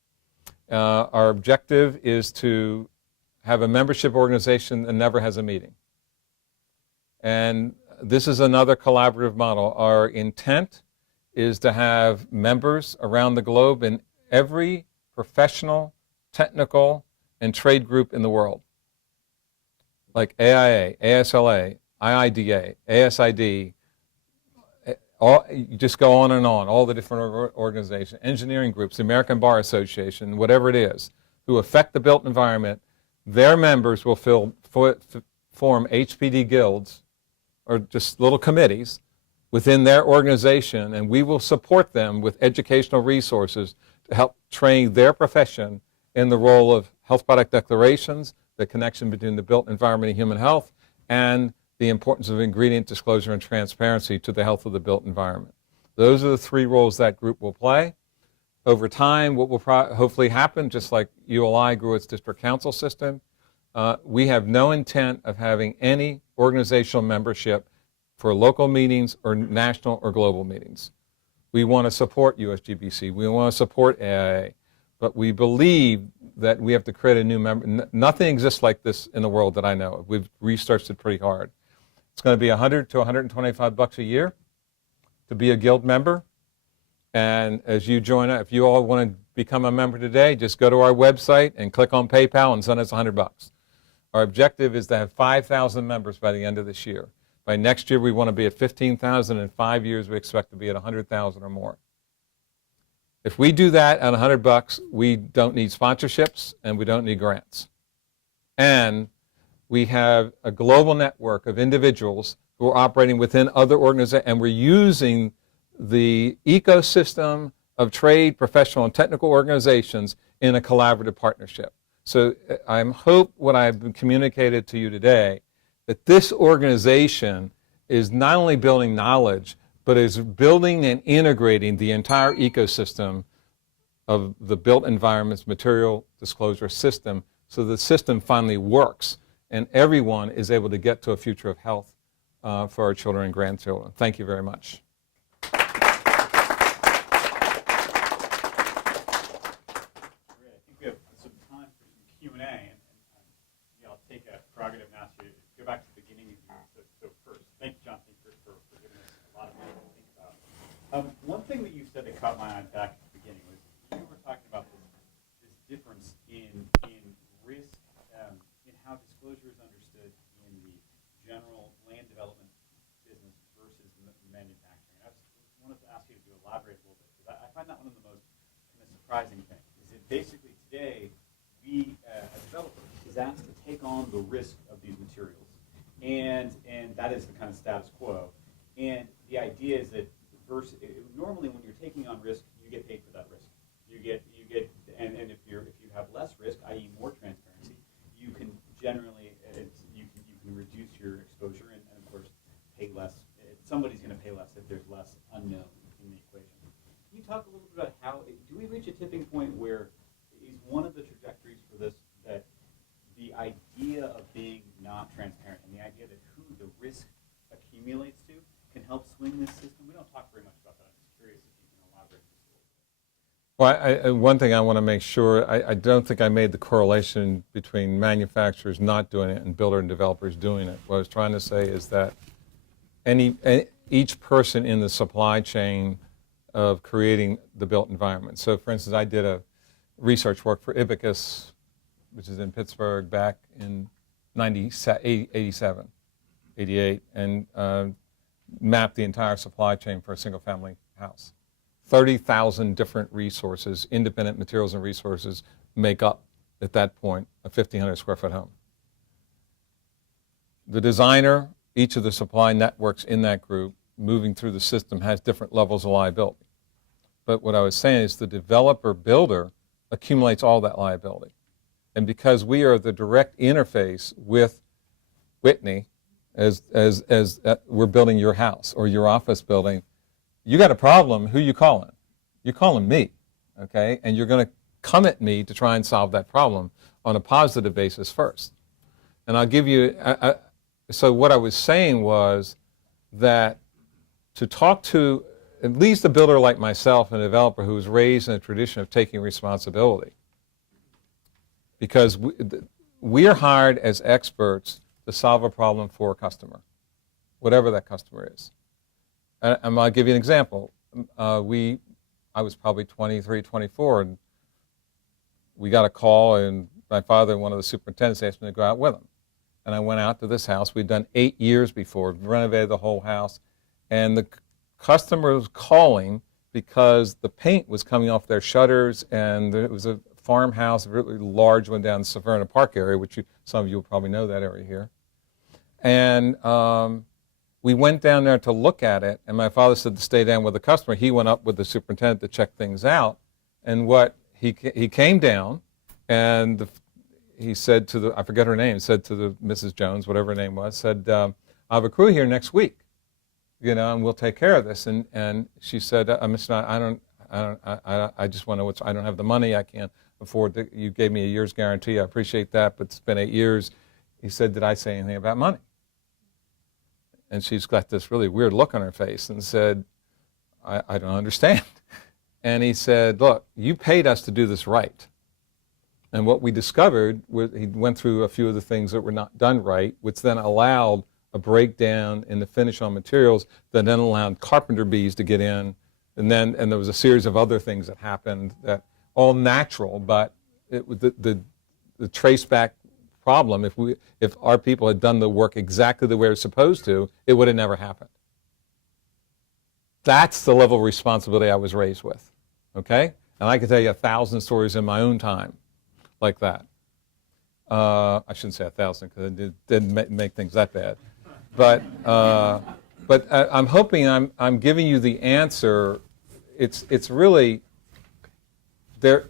Our objective is to have a membership organization that never has a meeting. And this is another collaborative model. Our intent is to have members around the globe in every professional, technical, and trade group in the world, like AIA, ASLA, IIDA, ASID, you just go on and on, all the different organizations, engineering groups, the American Bar Association, whatever it is, who affect the built environment. Their members will form HPD guilds, or just little committees within their organization, and we will support them with educational resources to help train their profession in the role of health product declarations, the connection between the built environment and human health, and the importance of ingredient disclosure and transparency to the health of the built environment. Those are the three roles that group will play. Over time, what will hopefully happen, just like ULI grew its district council system, we have no intent of having any organizational membership for local meetings or national or global meetings. We want to support USGBC. We want to support AIA. But we believe that we have to create a new member. Nothing exists like this in the world that I know of. We've researched it pretty hard. It's going to be $100 to $125 a year to be a guild member. And as you join, if you all want to become a member today, just go to our website and click on PayPal and send us $100. Our objective is to have 5,000 members by the end of this year. By next year, we want to be at 15,000. In 5 years, we expect to be at 100,000 or more. If we do that at $100, we don't need sponsorships and we don't need grants. And we have a global network of individuals who are operating within other organizations, and we're using the ecosystem of trade, professional, and technical organizations in a collaborative partnership. So I hope what I've communicated to you today, that this organization is not only building knowledge, but is building and integrating the entire ecosystem of the built environment's material disclosure system, so the system finally works and everyone is able to get to a future of health for our children and grandchildren. Thank you very much. Prerogative now to go back to the beginning of you. So first, thank you, John, for giving us a lot of things to think about. One thing that you said that caught my eye back at the beginning was you were talking about this difference in risk, in how disclosure is understood in the general land development business versus manufacturing. basically today, a developer is asked to take on the risk of these materials. And that is the kind of status quo. And the idea is that normally when you're taking on risk, you get paid for that risk. And if you have less risk, i.e. more transparency, you can generally, you can reduce your exposure and of course pay less. Somebody's going to pay less if there's less unknown in the equation. Can you talk a little bit about how, do we reach a tipping point where is one of the trajectories for this that the idea of being not transparent and the idea that who the risk accumulates to can help swing this system? We don't talk very much about that. I'm just curious if you can elaborate this a little bit. Well, one thing I want to make sure, I don't think I made the correlation between manufacturers not doing it and builder and developers doing it. What I was trying to say is that each person in the supply chain of creating the built environment. So for instance, I did a research work for Ibicus, which is in Pittsburgh, back in 87, 88, and mapped the entire supply chain for a single family house. 30,000 different resources, independent materials and resources, make up, at that point, a 1,500 square foot home. The designer, each of the supply networks in that group, moving through the system, has different levels of liability. But what I was saying is the developer builder accumulates all that liability. And because we are the direct interface with Whitney, as we're building your house or your office building, you got a problem, who you calling? You're calling me, okay? And you're going to come at me to try and solve that problem on a positive basis first. And I'll give you, so what I was saying was that to talk to at least a builder like myself and a developer who was raised in a tradition of taking responsibility, because we are hired as experts to solve a problem for a customer, whatever that customer is. And I'll give you an example. I was probably 23, 24, and we got a call, and my father, one of the superintendents, asked me to go out with him. And I went out to this house. We'd done 8 years before, renovated the whole house, and the customer was calling because the paint was coming off their shutters, and it was a farmhouse, a really large one down in the Severna Park area, which some of you will probably know that area here. And we went down there to look at it, and my father said to stay down with the customer. He went up with the superintendent to check things out, and he came down, and he said to I forget her name, said to the Mrs. Jones, whatever her name was, said, I have a crew here next week, and we'll take care of this. And she said, Mr. Knott, I just want to know I don't have the money, I can't afford to, you gave me a year's guarantee, I appreciate that, but it's been 8 years. He said, did I say anything about money? And she's got this really weird look on her face and said, I don't understand. And he said, look, you paid us to do this right. And what we discovered was he went through a few of the things that were not done right, which then allowed a breakdown in the finish on materials that then allowed carpenter bees to get in. And there was a series of other things that happened that all natural, but the trace back problem, if our people had done the work exactly the way it was supposed to, it would have never happened. That's the level of responsibility I was raised with, okay? And I could tell you 1,000 stories in my own time like that. I shouldn't say 1,000 because it didn't make things that bad. But I'm hoping I'm giving you the answer. It's really, the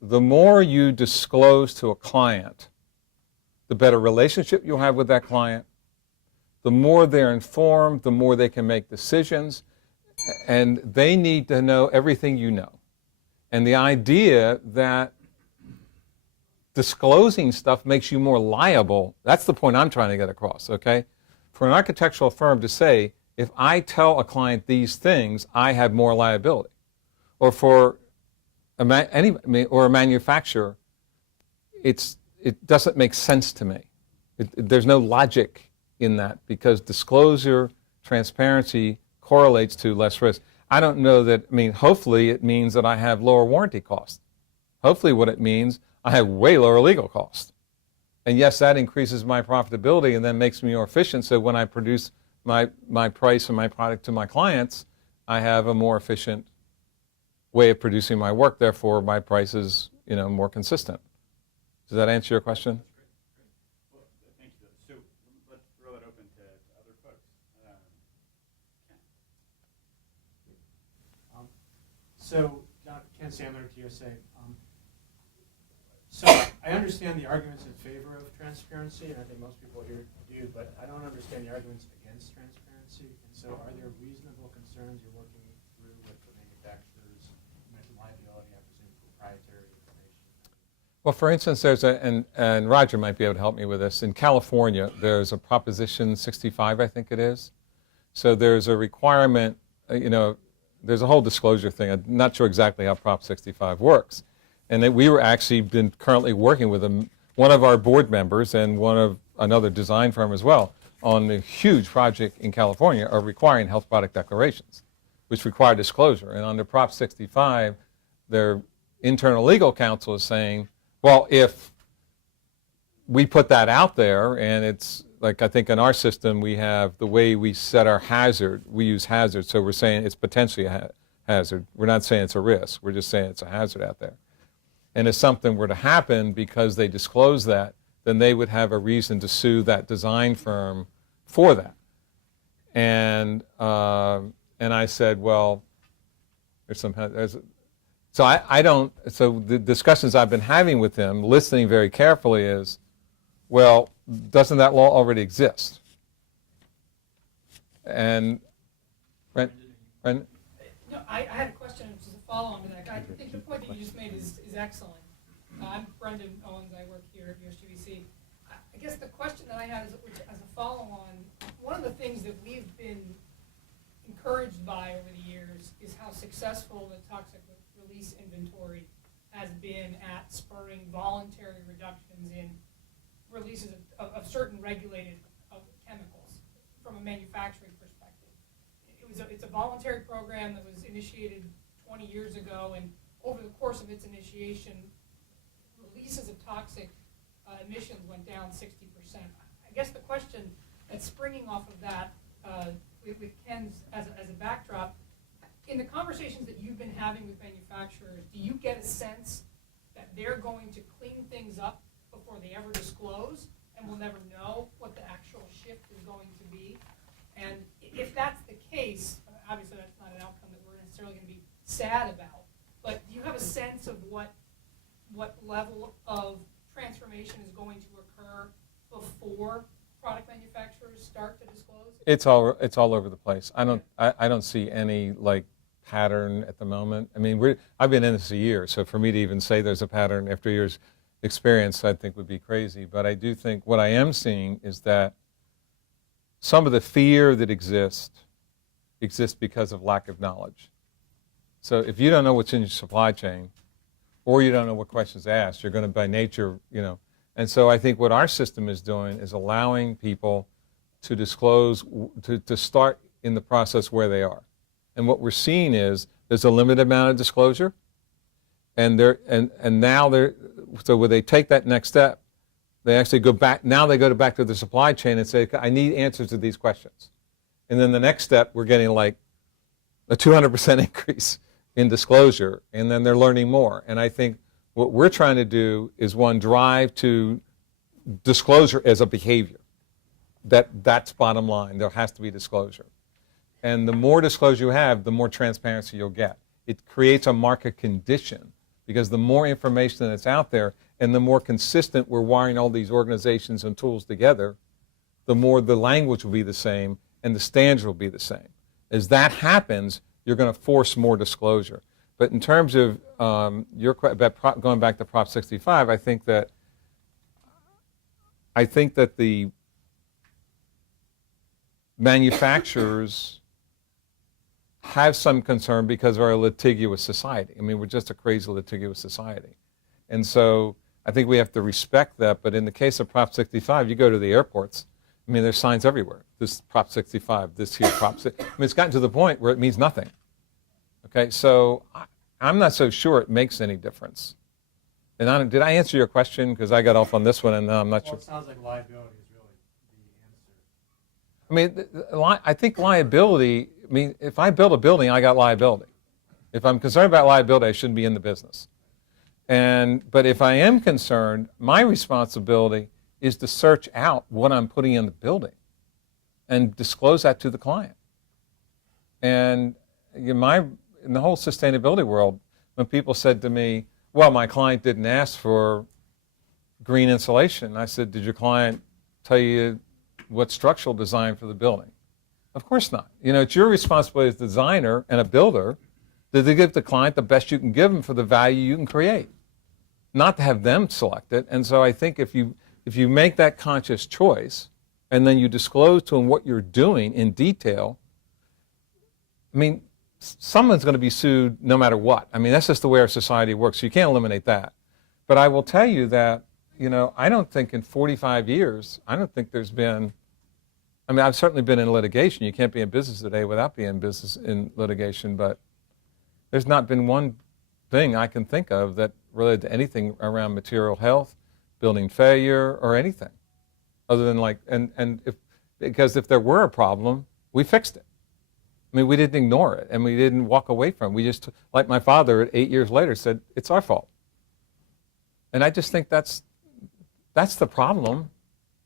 more you disclose to a client, the better relationship you'll have with that client, the more they're informed, the more they can make decisions, and they need to know everything you know. And the idea that disclosing stuff makes you more liable, that's the point I'm trying to get across, okay? For an architectural firm to say, if I tell a client these things, I have more liability. Or for a manufacturer, it doesn't make sense to me. There's no logic in that because disclosure, transparency correlates to less risk. I don't know that, hopefully it means that I have lower warranty costs. Hopefully what it means, I have way lower legal costs. And yes, that increases my profitability and then makes me more efficient. So when I produce my price and my product to my clients, I have a more efficient way of producing my work. Therefore, my prices more consistent. Does that answer your question? Well, thank you. So let's throw it open to other folks. Ken. So, Ken Sandler, TSA. So I understand the arguments in favor of transparency, and I think most people here do, but I don't understand the arguments against transparency. And so are there reasonable concerns you're working through with the manufacturers? You mentioned liability, I presume proprietary information. Well, for instance, and Roger might be able to help me with this. In California, there's a Proposition 65, I think it is. So there's a requirement, there's a whole disclosure thing. I'm not sure exactly how Prop 65 works. And that we were actually been currently working with one of our board members and one of another design firm as well on a huge project in California are requiring health product declarations, which require disclosure. And under Prop 65, their internal legal counsel is saying, well, if we put that out there, and it's like I think in our system we have the way we set our hazard, we use hazard, so we're saying it's potentially a hazard. We're not saying it's a risk, we're just saying it's a hazard out there. And if something were to happen because they disclose that, then they would have a reason to sue that design firm for that. And I said, well, so the discussions I've been having with him, listening very carefully is, well, doesn't that law already exist? And, Brendan? No, I had a question, which is a follow-on to that. I think the point that you just made is excellent. I'm Brendan Owens. I work here at USGBC. I guess the question that I had is, as a follow-on, one of the things that we've been encouraged by over the years is how successful the toxic release inventory has been at spurring voluntary reductions in releases of certain regulated chemicals from a manufacturing perspective. It's a voluntary program that was initiated 20 years ago, and over the course of its initiation, releases of toxic emissions went down 60%. I guess the question that's springing off of that, with Ken's as a backdrop, in the conversations that you've been having with manufacturers, do you get a sense that they're going to clean things up before they ever disclose, and we'll never know what the actual shift is going to be? And if that's the case, obviously that's not an outcome that we're necessarily going to be sad about, but do you have a sense of what level of transformation is going to occur before product manufacturers start to disclose? It's all over the place. I don't see any pattern at the moment. I mean, I've been in this a year, so for me to even say there's a pattern after years experience, I think would be crazy. But I do think what I am seeing is that some of the fear that exists because of lack of knowledge. So if you don't know what's in your supply chain, or you don't know what questions to ask, you're going to by nature, And so I think what our system is doing is allowing people to disclose, to start in the process where they are. And what we're seeing is there's a limited amount of disclosure, and so when they take that next step, they actually go back. Now they go back to the supply chain and say, I need answers to these questions. And then the next step, we're getting a 200% increase in disclosure, and then they're learning more. And I think what we're trying to do is, one, drive to disclosure as a behavior. That's bottom line. There has to be disclosure. And the more disclosure you have, the more transparency you'll get. It creates a market condition, because the more information that's out there and the more consistent we're wiring all these organizations and tools together, the more the language will be the same and the standards will be the same. As that happens, you're going to force more disclosure. But in terms of going back to Prop 65, I think that the manufacturers have some concern because of our litigious society. I mean, we're just a crazy litigious society. And so I think we have to respect that. But in the case of Prop 65, you go to the airports, I mean, there's signs everywhere. This Prop 65, this here, Prop 6. I mean, it's gotten to the point where it means nothing. Okay, so I'm not so sure it makes any difference. And did I answer your question? Because I got off on this one, and I'm not sure. Well, it sounds like liability is really the answer. I mean, I think liability, if I build a building, I got liability. If I'm concerned about liability, I shouldn't be in the business. But if I am concerned, my responsibility is to search out what I'm putting in the building and disclose that to the client. And in the whole sustainability world, when people said to me, well, my client didn't ask for green insulation, I said, did your client tell you what structural design for the building? Of course not. It's your responsibility as a designer and a builder to give the client the best you can give them for the value you can create, not to have them select it. And so I think if you make that conscious choice and then you disclose to them what you're doing in detail, someone's going to be sued no matter what. That's just the way our society works. So you can't eliminate that. But I will tell you that, I don't think in 45 years, I don't think there's been, I've certainly been in litigation. You can't be in business today without being in business in litigation, but there's not been one thing I can think of that related to anything around material health, building failure, or anything. Other than because if there were a problem, we fixed it. We didn't ignore it, and we didn't walk away from it. We just, like my father, 8 years later, said, it's our fault. And I just think that's the problem.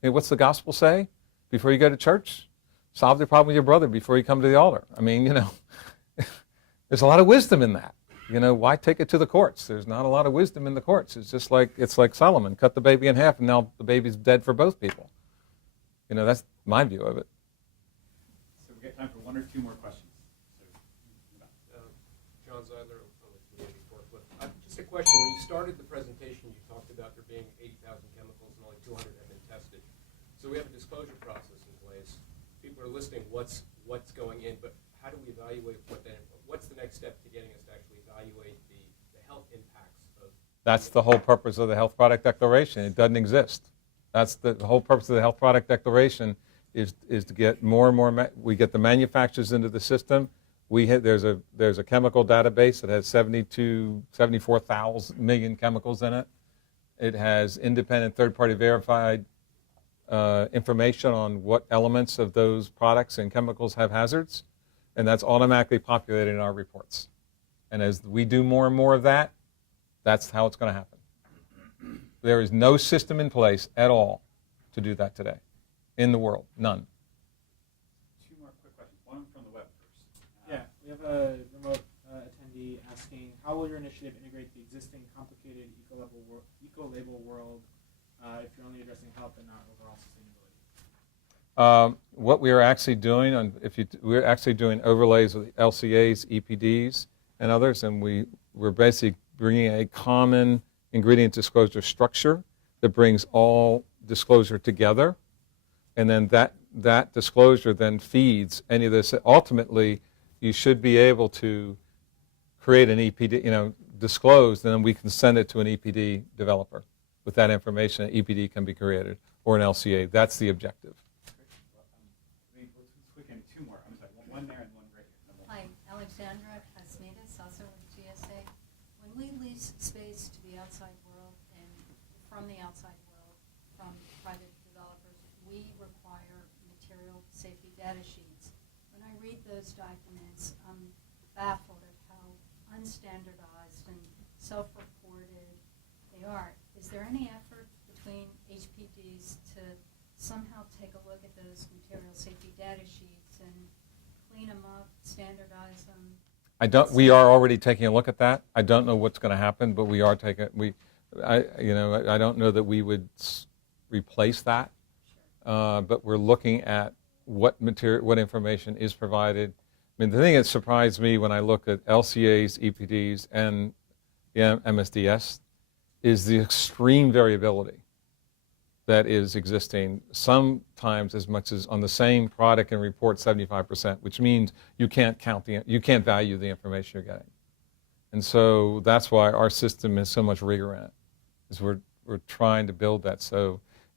What's the gospel say? Before you go to church, solve the problem with your brother before you come to the altar. There's a lot of wisdom in that. Why take it to the courts? There's not a lot of wisdom in the courts. It's like Solomon, cut the baby in half, and now the baby's dead for both people. That's my view of it. So we got time for one or two more questions. John Zeidler from the community forklift. Just a question. When you started the presentation, you talked about there being 80,000 chemicals and only 200 have been tested. So we have a disclosure process in place. People are listing what's going in, but how do we evaluate what's the next step to getting us to actually evaluate the health impacts of? That's the whole purpose of the Health Product Declaration. It doesn't exist. That's the whole purpose of the Health Product Declaration is to get more and more. We get the manufacturers into the system. There's a chemical database that has 74,000 million chemicals in it. It has independent third-party verified information on what elements of those products and chemicals have hazards, and that's automatically populated in our reports. And as we do more and more of that, that's how it's going to happen. There is no system in place at all to do that today in the world. None. Two more quick questions. One from the web first. Yeah, we have a remote attendee asking, how will your initiative integrate the existing complicated eco-label world if you're only addressing health and not overall sustainability? What we are actually doing, we're actually doing overlays with LCAs, EPDs, and others, and we're basically bringing a common ingredient disclosure structure that brings all disclosure together, and then that disclosure then feeds any of this. Ultimately, you should be able to create an EPD, disclose, and then we can send it to an EPD developer. With that information, an EPD can be created, or an LCA. That's the objective. Let's quick in two more. I'm sorry, one there and one right here. Hi, Alexandra Cosmides, also with GSA. When we lease space to the outside world and from the outside world, from private developers, we require material safety data sheets. When I read those documents, I'm baffled at how unstandardized and self-reported they are. Is there any effort between HPDs to somehow take a look at those material safety data sheets and clean them up, standardize them? We are already taking a look at that. I don't know what's going to happen, but we are taking. I don't know that we would replace that, but we're looking at what information is provided. The thing that surprised me when I looked at LCAs, EPDs, and MSDS is the extreme variability that is existing, sometimes as much as on the same product and report 75%, which means you can't value the information you're getting. And so that's why our system has so much rigor in it, is we're trying to build that.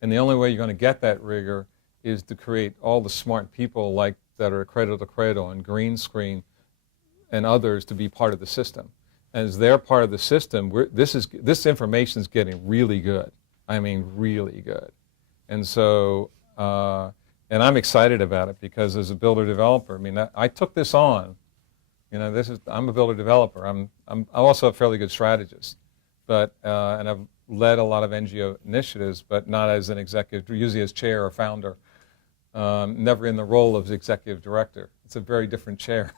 And the only way you're going to get that rigor is to create all the smart people that are Cradle to Cradle and Green Screen and others to be part of the system. As they're part of the system, this information is getting really good. I mean, really good. And so, and I'm excited about it because as a builder-developer, I took this on. I'm a builder-developer. I'm also a fairly good strategist. but and I've led a lot of NGO initiatives, but not as an executive, usually as chair or founder, never in the role of executive director. It's a very different chair.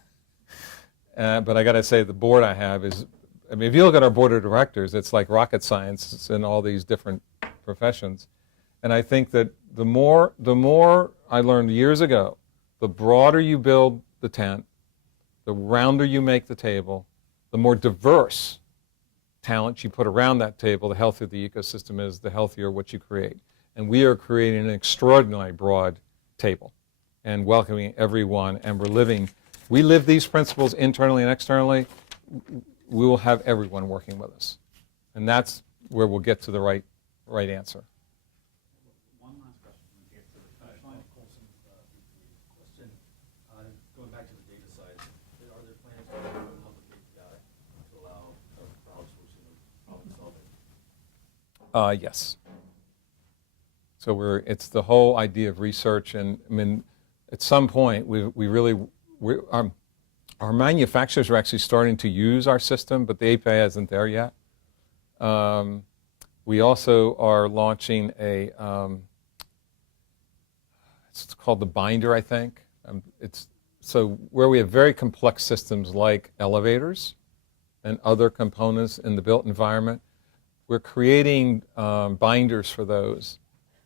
But I got to say, the board I have is, I mean, if you look at our board of directors, it's like rocket science. It's in all these different professions. And I think that the more I learned years ago, the broader you build the tent, the rounder you make the table, the more diverse talent you put around that table, the healthier the ecosystem is, the healthier what you create. And we are creating an extraordinarily broad table and welcoming everyone, and we live these principles internally and externally. We will have everyone working with us. And that's where we'll get to the right answer. One last question. Question, going back to the data side, are there plans to complicate data to allow crowdsourcing or problem solving? Yes. So it's the whole idea of research, and I mean, at some point, our manufacturers are actually starting to use our system, but the API isn't there yet. We also are launching it's called the binder, I think. So where we have very complex systems like elevators and other components in the built environment, we're creating binders for those.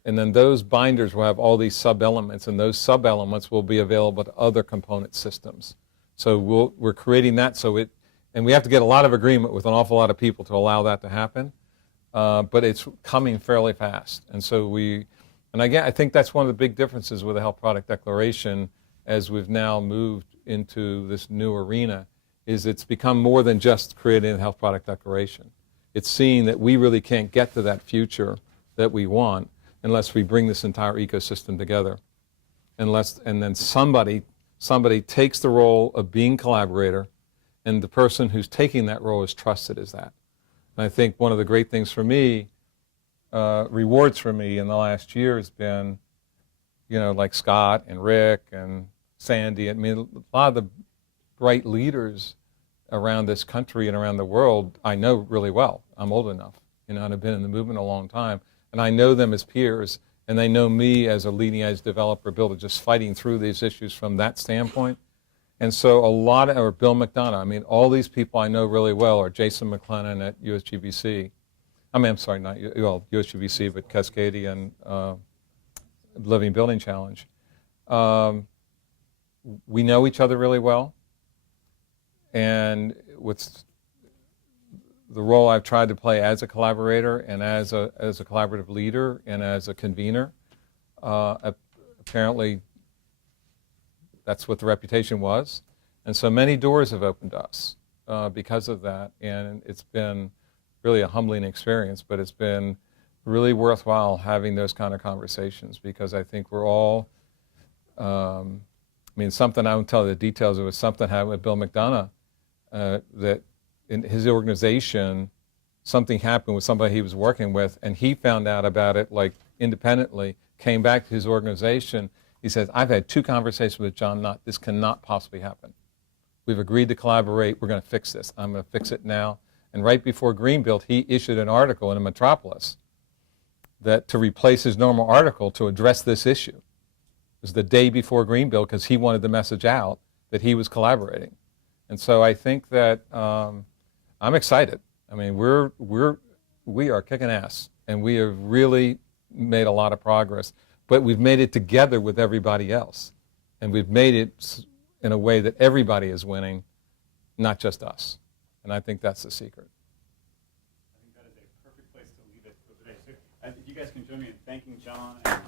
And then those binders will have all these sub-elements, and those sub-elements will be available to other component systems. So we're creating that, and we have to get a lot of agreement with an awful lot of people to allow that to happen, but it's coming fairly fast. And so and again, I think that's one of the big differences with the Health Product Declaration as we've now moved into this new arena, is it's become more than just creating a Health Product Declaration. It's seeing that we really can't get to that future that we want unless we bring this entire ecosystem together. And then somebody takes the role of being collaborator, and the person who's taking that role is trusted as that. And I think one of the great things for me, rewards for me in the last year has been, like Scott and Rick and Sandy. I mean, a lot of the bright leaders around this country and around the world I know really well. I'm old enough, and I've been in the movement a long time. And I know them as peers, and they know me as a leading edge developer builder, just fighting through these issues from that standpoint. And so or Bill McDonough, I mean, all these people I know really well, or Jason McLennan at USGBC. I'm sorry, not USGBC, but Cascadia and Living Building Challenge. We know each other really well. And what's the role I've tried to play as a collaborator and as a collaborative leader and as a convener, apparently that's what the reputation was. And so many doors have opened to us because of that, and it's been really a humbling experience, but it's been really worthwhile having those kind of conversations, because I think we're all, something, I won't tell you the details, it was something happened with Bill McDonough, that in his organization, something happened with somebody he was working with, and he found out about it like independently, came back to his organization. He says, I've had 2 conversations with John Knott. This cannot possibly happen. We've agreed to collaborate. We're going to fix this. I'm going to fix it now. And right before Greenbuild, he issued an article in a Metropolis to replace his normal article to address this issue. It was the day before Greenbuild, because he wanted the message out that he was collaborating. And so I think that I'm excited. I mean, we are kicking ass, and we have really made a lot of progress. But we've made it together with everybody else, and we've made it in a way that everybody is winning, not just us. And I think that's the secret. I think that is a perfect place to leave it for today. So, if you guys can join me in thanking John and